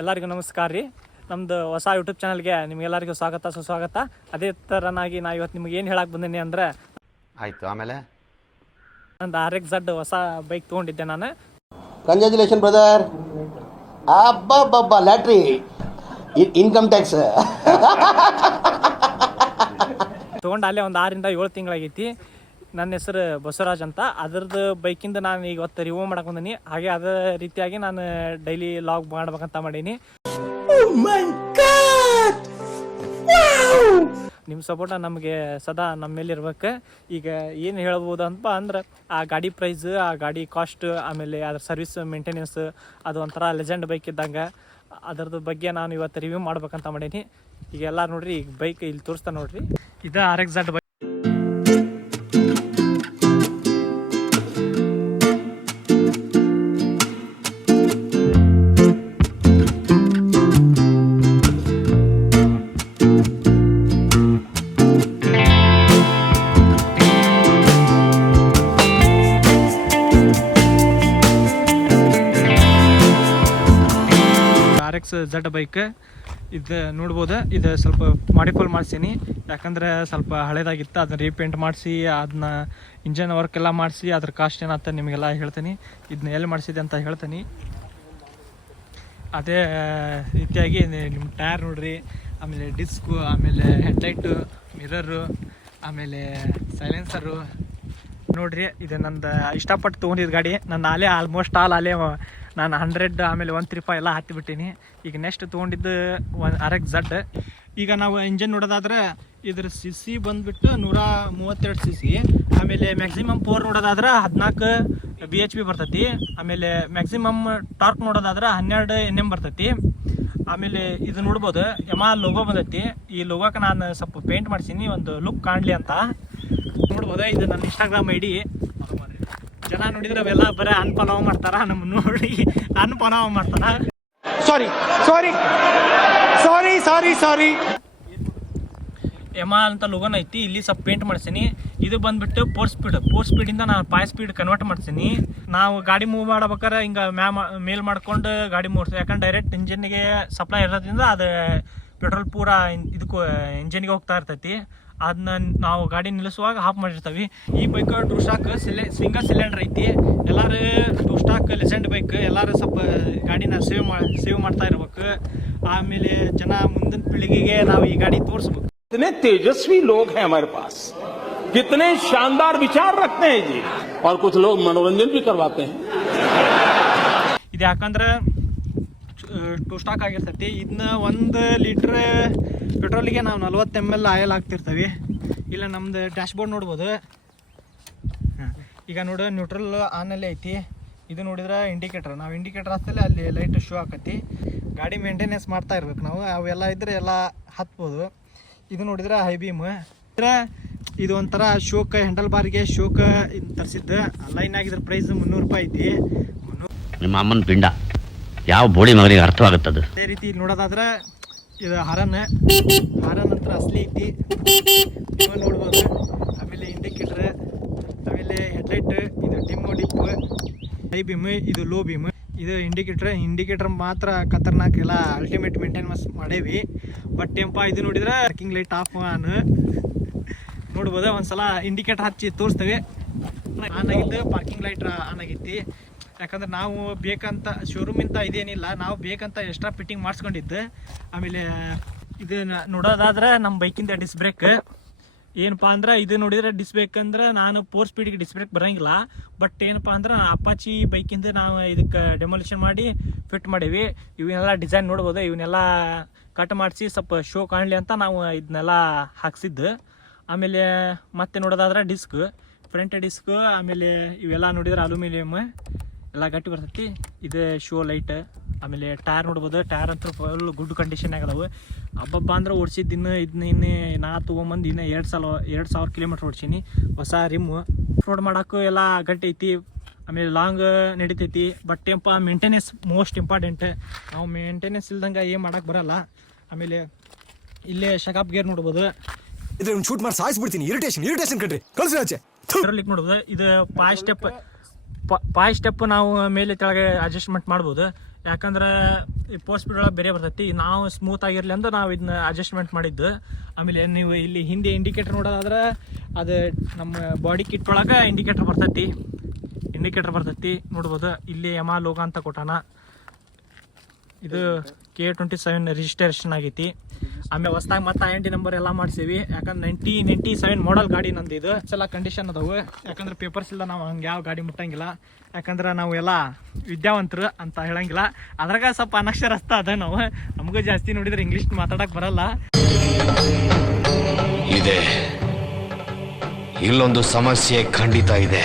ಎಲ್ಲರಿಗೂ ನಮಸ್ಕಾರ ರೀ. ನಮ್ಮದು ಹೊಸ ಯೂಟ್ಯೂಬ್ ಚಾನಲ್ಗೆ ನಿಮಗೆಲ್ಲರಿಗೂ ಸ್ವಾಗತ ಸುಸ್ವಾಗತ. ಅದೇ ಥರನಾಗಿ ನಾ ಇವತ್ತು ನಿಮ್ಗೆ ಏನು ಹೇಳಕ್ಕೆ ಬಂದೀನಿ ಅಂದರೆ, ಆಯಿತು ಆಮೇಲೆ ನಂದು RX Z ಹೊಸ ಬೈಕ್ ತೊಗೊಂಡಿದ್ದೆ ನಾನು. Congratulation brother. ಅಬ್ಬಬ್ಬಬ್ಬ ಲ್ಯಾಟ್ರಿ ಇನ್ಕಮ್ ಟ್ಯಾಕ್ಸ್ ತೊಗೊಂಡು ಅಲ್ಲೇ ಒಂದು 6 ರಿಂದ 7 ತಿಂಗಳಾಗೈತಿ. ನನ್ನ ಹೆಸರು ಬಸವರಾಜ್ ಅಂತ. ಅದ್ರದ್ದು ಬೈಕಿಂದ ನಾನು ಇವತ್ತು ರಿವ್ಯೂ ಮಾಡಕ್ಕೆ ಬಂದೀನಿ. ಹಾಗೆ ಅದೇ ರೀತಿಯಾಗಿ ನಾನು ಡೈಲಿ ಲಾಗ್ ಮಾಡ್ಬೇಕಂತ ಮಾಡೀನಿ. ನಿಮ್ಮ ಸಪೋರ್ಟ ನಮಗೆ ಸದಾ ನಮ್ಮ ಮೇಲೆ ಇರ್ಬೇಕು. ಈಗ ಏನು ಹೇಳ್ಬೋದು ಅಂತ ಅಂದ್ರೆ, ಆ ಗಾಡಿ ಪ್ರೈಸ್, ಆ ಗಾಡಿ ಕಾಸ್ಟ್, ಆಮೇಲೆ ಅದ್ರ ಸರ್ವಿಸ್ ಮೇಂಟೆನೆನ್ಸ್, ಅದು ಒಂಥರ ಲೆಜೆಂಡ್ ಬೈಕ್ ಇದ್ದಂಗೆ. ಅದರದ್ದು ಬಗ್ಗೆ ನಾನು ಇವತ್ತು ರಿವ್ಯೂ ಮಾಡ್ಬೇಕಂತ ಮಾಡೀನಿ. ಈಗ ಎಲ್ಲ ನೋಡ್ರಿ, ಈಗ ಬೈಕ್ ಇಲ್ಲಿ ತೋರಿಸ್ತಾ ನೋಡ್ರಿ. ಇದು RX Z bike. RX Z bike ಇದು ನೋಡ್ಬೋದು. ಇದು ಸ್ವಲ್ಪ ಮಾಡಿಫೈ ಮಾಡ್ಸೀನಿ, ಯಾಕಂದ್ರೆ ಸ್ವಲ್ಪ ಹಳೇದಾಗಿತ್ತು. ಅದನ್ನ ರೀಪೇಂಟ್ ಮಾಡಿಸಿ, ಅದನ್ನ ಇಂಜನ್ ವರ್ಕ್ ಎಲ್ಲ ಮಾಡಿಸಿ, ಅದ್ರ ಕಾಸ್ಟ್ ಏನಂತ ನಿಮಗೆಲ್ಲ ಹೇಳ್ತೀನಿ. ಇದನ್ನ ಎಲ್ಲಿ ಮಾಡಿಸಿದೆ ಅಂತ ಹೇಳ್ತೀನಿ. ಅದೇ ರೀತಿಯಾಗಿ ನಿಮ್ಮ ಟೈರ್ ನೋಡ್ರಿ, ಆಮೇಲೆ ಡಿಸ್ಕು, ಆಮೇಲೆ ಹೆಡ್ಲೈಟು, ಮಿರರು, ಆಮೇಲೆ ಸೈಲೆನ್ಸರು ನೋಡ್ರಿ. ಇದು ನಂದು ಇಷ್ಟಪಟ್ಟು ತೊಗೊಂಡಿದ್ದು ಗಾಡಿ. ನನ್ನ ಅಲ್ಲೇ ಆಲ್ಮೋಸ್ಟ್ ಅಲ್ಲೇ ನಾನು 100 ಆಮೇಲೆ 135 ಎಲ್ಲ ಹತ್ತಿಬಿಟ್ಟೀನಿ. ಈಗ ನೆಕ್ಸ್ಟ್ ತೊಗೊಂಡಿದ್ದು RX Z. ಈಗ ನಾವು ಇಂಜನ್ ನೋಡೋದಾದ್ರೆ ಇದ್ರ CC ಬಂದುಬಿಟ್ಟು 132 CC. ಆಮೇಲೆ ಮ್ಯಾಕ್ಸಿಮಮ್ ಪವರ್ ನೋಡೋದಾದ್ರೆ 14 BHP ಬರ್ತೈತಿ. ಆಮೇಲೆ ಮ್ಯಾಕ್ಸಿಮಮ್ ಟಾರ್ಕ್ ನೋಡೋದಾದ್ರೆ 12 Nm ಬರ್ತೈತಿ. ಆಮೇಲೆ ಇದು ನೋಡ್ಬೋದು, ಯಮಾ ಲೋಗೋ ಬಂದೈತಿ. ಈ ಲೋಗೋಕ್ಕೆ ನಾನು ಸ್ವಲ್ಪ ಪೇಂಟ್ ಮಾಡಿಸೀನಿ, ಒಂದು ಲುಕ್ ಕಾಣಲಿ ಅಂತ. ನೋಡ್ಬೋದು, ಇದು ನನ್ನ ಇನ್ಸ್ಟಾಗ್ರಾಮ್ ID. ಜನ ನೋಡಿದ್ರೆ ಅವೆಲ್ಲ ಬರೀ ಅನ್ಫಾಲೋ ಮಾಡ್ತಾರ, ನಮ್ಮ ನೋಡಿ ಅನ್ಫಾಲೋ ಮಾಡ್ತಾರ. ಸಾರಿ ಯಮಾ ಅಂತ ಲೋಗೋನ್ ಐತಿ. ಇಲ್ಲಿ ಸ್ವಲ್ಪ ಪೇಂಟ್ ಮಾಡ್ಸೀನಿ. ಇದು ಬಂದ್ಬಿಟ್ಟು 4 ಸ್ಪೀಡಿಂದ ನಾನು 5 ಸ್ಪೀಡ್ ಕನ್ವರ್ಟ್ ಮಾಡ್ಸೀನಿ. ನಾವು ಗಾಡಿ ಮೂವ್ ಮಾಡ್ಬೇಕಾರೆ ಹಿಂಗೆ ಮೇಲ್ ಮಾಡ್ಕೊಂಡು ಗಾಡಿ ಮೂವ್ಸ್, ಯಾಕಂದ್ರೆ ಡೈರೆಕ್ಟ್ ಇಂಜಿನ್ಗೆ ಸಪ್ಲೈ ಇರೋದ್ರಿಂದ ಅದು ಪೆಟ್ರೋಲ್ ಪೂರ ಇದಕ್ಕೂ ಇಂಜಿನ್ಗೆ ಹೋಗ್ತಾ ಇರ್ತೈತಿ. ಅದನ್ನ ನಾವು ಗಾಡಿ ನಿಲ್ಲಿಸುವಾಗ ಆಫ್ ಮಾಡಿರ್ತೀವಿ. ಈ bike two stock single cylinder ಐತಿ. ಎಲ್ಲರೂ ಟೂ ಸ್ಟಾಕ್ ಲೆಜೆಂಡ್ ಬೈಕ್, ಎಲ್ಲರೂ ಸ್ವಲ್ಪ ಗಾಡಿನ ಸೇವ್ ಮಾಡ್ತಾ ಇರ್ಬೇಕು. ಆಮೇಲೆ ಜನ ಮುಂದಿನ ಪೀಳಿಗೆಗೆ ನಾವು ಈ ಗಾಡಿ ತೋರಿಸ್ಬೇಕು. कितने तेजस्वी लोग हैं हमारे पास, कितने शानदार विचार रखते हैं जी, और कुछ लोग मनोरंजन भी करवाते हैं. ಇದು ಯಾಕಂದ್ರೆ ಟೂ ಸ್ಟಾಕ್ ಆಗಿರ್ತೈತಿ. ಇದನ್ನ 1 ಲೀಟ್ರ್ ಪೆಟ್ರೋಲಿಗೆ ನಾವು 40 ml ಆಯಿಲ್ ಹಾಕ್ತಿರ್ತೀವಿ. ಇಲ್ಲ ನಮ್ದು ಡ್ಯಾಶ್ ಬೋರ್ಡ್ ನೋಡ್ಬೋದು. ಈಗ ನೋಡಿ, ನ್ಯೂಟ್ರಲ್ ಆನಲ್ಲೇ ಐತಿ. ಇದು ನೋಡಿದ್ರೆ ಇಂಡಿಕೇಟರ್, ನಾವು ಇಂಡಿಕೇಟರ್ ಹತ್ತಲೇ ಅಲ್ಲಿ ಲೈಟ್ ಶೋ ಆಕತಿ. ಗಾಡಿ ಮೇಂಟೆನೆನ್ಸ್ ಮಾಡ್ತಾ ಇರ್ಬೇಕು ನಾವು. ಅವೆಲ್ಲ ಇದ್ರೆ ಎಲ್ಲ ಹತ್ಬೋದು. ಇದು ನೋಡಿದ್ರೆ ಹೈ ಬೀಮ್. ಇದು ಒಂಥರ ಶೋಕ್, ಹ್ಯಾಂಡಲ್ ಬಾರಿಗೆ ಶೋಕ್ ತರಿಸಿದ್ದು. ಲೈನ್ ಆಗಿದ್ರ ಪ್ರೈಸ್ 300 ರೂಪಾಯಿ ಐತಿ. ನಿಮ್ಮ ಅಮ್ಮನ ಪಿಂಡ ಯಾವ ಬೋಳಿ ಮಗನಿಗೆ ಅರ್ಥವಾಗುತ್ತದೆ. ಅದೇ ರೀತಿ ನೋಡೋದಾದ್ರೆ ಇದು ಹಾರನ್ ಹತ್ರ ಅಸಲಿ ಐತಿ, ನೀವು ನೋಡ್ಬೋದು. ಆಮೇಲೆ ಇಂಡಿಕೇಟರ್, ಆಮೇಲೆ ಹೆಡ್ಲೈಟ್, ಇದು ಡಿಪ್, ಹೈ ಬೀಮ್, ಇದು ಲೋ ಬೀಮ್. ಇದು ಇಂಡಿಕೇಟರ್ ಮಾತ್ರ ಖತರ್ನಾಕ್, ಎಲ್ಲ ಅಲ್ಟಿಮೇಟ್ ಮೇಂಟೆನೆನ್ಸ್ ಮಾಡೇವಿ. ಬಟ್ ಏನಪ್ಪ, ಇದು ನೋಡಿದ್ರೆ ಪಾರ್ಕಿಂಗ್ ಲೈಟ್ ಆಫ್ ಆನ್ ನೋಡ್ಬೋದು. ಒಂದ್ಸಲ ಇಂಡಿಕೇಟರ್ ಹಚ್ಚಿ ತೋರಿಸ್ತೇವೆ. ಆನ್ ಆಗಿದ್ದು ಪಾರ್ಕಿಂಗ್ ಲೈಟ್ ಆನ್ ಆಗೈತಿ. ಯಾಕಂದ್ರೆ ನಾವು ಬೇಕಂತ ಶೋರೂಮಿಂದ ಇದೇನಿಲ್ಲ, ನಾವು ಬೇಕಂತ ಎಕ್ಸ್ಟ್ರಾ ಫಿಟ್ಟಿಂಗ್ ಮಾಡಿಸ್ಕೊಂಡಿದ್ದು. ಆಮೇಲೆ ಇದು ನೋಡೋದಾದ್ರೆ ನಮ್ಮ ಬೈಕಿಂದ ಡಿಸ್ ಬ್ರೇಕ್ ಏನಪ್ಪ ಅಂದ್ರೆ, ಇದು ನೋಡಿದ್ರೆ ಡಿಸ್ ಬ್ರೇಕ್ ಅಂದ್ರೆ ನಾನು 4 ಸ್ಪೀಡಿಗೆ ಡಿಸ್ ಬ್ರೇಕ್ ಬರೋಂಗಿಲ್ಲ. ಬಟ್ ಏನಪ್ಪ ಅಂದ್ರೆ ಅಪಾಚಿ ಬೈಕಿಂದ ನಾವು ಇದಕ್ಕೆ ಡೆಮೊಲಿಷನ್ ಮಾಡಿ ಫಿಟ್ ಮಾಡೀವಿ. ಇವನ್ನೆಲ್ಲ ಡಿಸೈನ್ ನೋಡ್ಬೋದು. ಇವನ್ನೆಲ್ಲ ಕಟ್ ಮಾಡಿಸಿ ಸ್ವಲ್ಪ ಶೋ ಕಾಣಲಿ ಅಂತ ನಾವು ಇದನ್ನೆಲ್ಲ ಹಾಕ್ಸಿದ್ದು. ಆಮೇಲೆ ಮತ್ತೆ ನೋಡೋದಾದ್ರೆ ಡಿಸ್ಕ್, ಫ್ರಂಟ್ ಡಿಸ್ಕ್, ಆಮೇಲೆ ಇವೆಲ್ಲ ನೋಡಿದ್ರೆ ಅಲ್ಯೂಮಿನಿಯಮ್ ಎಲ್ಲ ಗಟ್ಟಿ ಬರ್ತೈತಿ. ಇದು ಶೋ ಲೈಟ್. ಆಮೇಲೆ ಟೈರ್ ನೋಡ್ಬೋದು, ಟೈರ್ ಅಂತೂ ಫುಲ್ ಗುಡ್ ಕಂಡೀಷನ್ ಆಗದವು. ಹಬ್ಬಬ್ಬ ಅಂದ್ರೆ ಓಡಿಸಿದ್ದು ಇನ್ನೇ ನಾ ತೊಗೊಂಬಂದು ಇನ್ನೂ 2,000 ಕಿಲೋಮೀಟ್ರ್ ಓಡಿಸೀನಿ. ಹೊಸ ರಿಮ್ಮು ರೋಡ್ ಮಾಡೋಕ್ಕೂ ಎಲ್ಲ ಗಟ್ಟಿ ಐತಿ. ಆಮೇಲೆ ಲಾಂಗ್ ನಡಿತೈತಿ. ಬಟ್ ಏನಪ್ಪ, ಮೇಂಟೆನೆನ್ಸ್ ಮೋಸ್ಟ್ ಇಂಪಾರ್ಟೆಂಟ್. ನಾವು ಮೇಂಟೆನೆನ್ಸ್ ಇಲ್ದಂಗೆ ಏನು ಮಾಡೋಕ್ಕೆ ಬರೋಲ್ಲ. ಆಮೇಲೆ ಇಲ್ಲೇ ಶಕಾಪ್ ಗೇರ್ ನೋಡ್ಬೋದು. ಇದ್ರೆ ಶೂಟ್ ಮಾಡಿ ಸಾಯಿಸ್ಬಿಡ್ತೀನಿ. ಇರಿಟೇಷನ್ ಕಣ್ರಿ, ಕಳಿಸಿ ನೋಡ್ಬೋದು. ಇದು 5 ಸ್ಟೆಪ್ ನಾವು ಮೇಲೆ ಕೆಳಗೆ ಅಡ್ಜಸ್ಟ್ಮೆಂಟ್ ಮಾಡ್ಬೋದು. ಯಾಕಂದ್ರೆ ಈ ಪೋಸ್ಟ್ ಸ್ಪೀಡ್ ಒಳಗೆ ಬೇರೆ ಬರ್ತೈತಿ. ನಾವು ಸ್ಮೂತ್ ಆಗಿರಲಿ ಅಂತ ನಾವು ಇದನ್ನ ಅಡ್ಜಸ್ಟ್ಮೆಂಟ್ ಮಾಡಿದ್ದು. ಆಮೇಲೆ ನೀವು ಇಲ್ಲಿ ಹಿಂದೆ ಇಂಡಿಕೇಟರ್ ನೋಡೋದಾದ್ರೆ ಅದು ನಮ್ಮ ಬಾಡಿ ಕಿಟ್ ಒಳಗೆ ಇಂಡಿಕೇಟರ್ ಬರ್ತೈತಿ ನೋಡ್ಬೋದು. ಇಲ್ಲಿ ಯಮಾ ಲೋಗ ಅಂತ ಕೊಟ್ಟಾನ. ಇದು K27 ರಿಜಿಸ್ಟ್ರೇಷನ್ ಆಗೈತಿ. ಆಮೇಲೆ ಹೊಸದಾಗಿ ಮತ್ತೆ INT ನಂಬರ್ ಎಲ್ಲ ಮಾಡಿಸೀವಿ. ಯಾಕಂದ್ರೆ 1997 ಮಾಡಲ್ ಗಾಡಿ ನಂದು. ಇದು ಎಲ್ಲ ಕಂಡೀಷನ್ ಅದಾವು. ಯಾಕಂದ್ರೆ ಪೇಪರ್ಸ್ ಇಲ್ಲ ನಾವು ಹಂಗೆ ಯಾವ ಗಾಡಿ ಮುಟ್ಟಂಗಿಲ್ಲ. ಯಾಕಂದ್ರೆ ನಾವು ಎಲ್ಲ ವಿದ್ಯಾವಂತರು ಅಂತ ಹೇಳಂಗಿಲ್ಲ. ಅದ್ರಾಗ ಸ್ವಲ್ಪ ಅನಕ್ಷರಸ್ಥ ಅದ ನಾವು. ನಮಗೂ ಜಾಸ್ತಿ ನೋಡಿದ್ರೆ ಇಂಗ್ಲೀಷ್ ಮಾತಾಡಕ್ ಬರಲ್ಲ. ಇದೆ, ಇಲ್ಲೊಂದು ಸಮಸ್ಯೆ ಖಂಡಿತ ಇದೆ.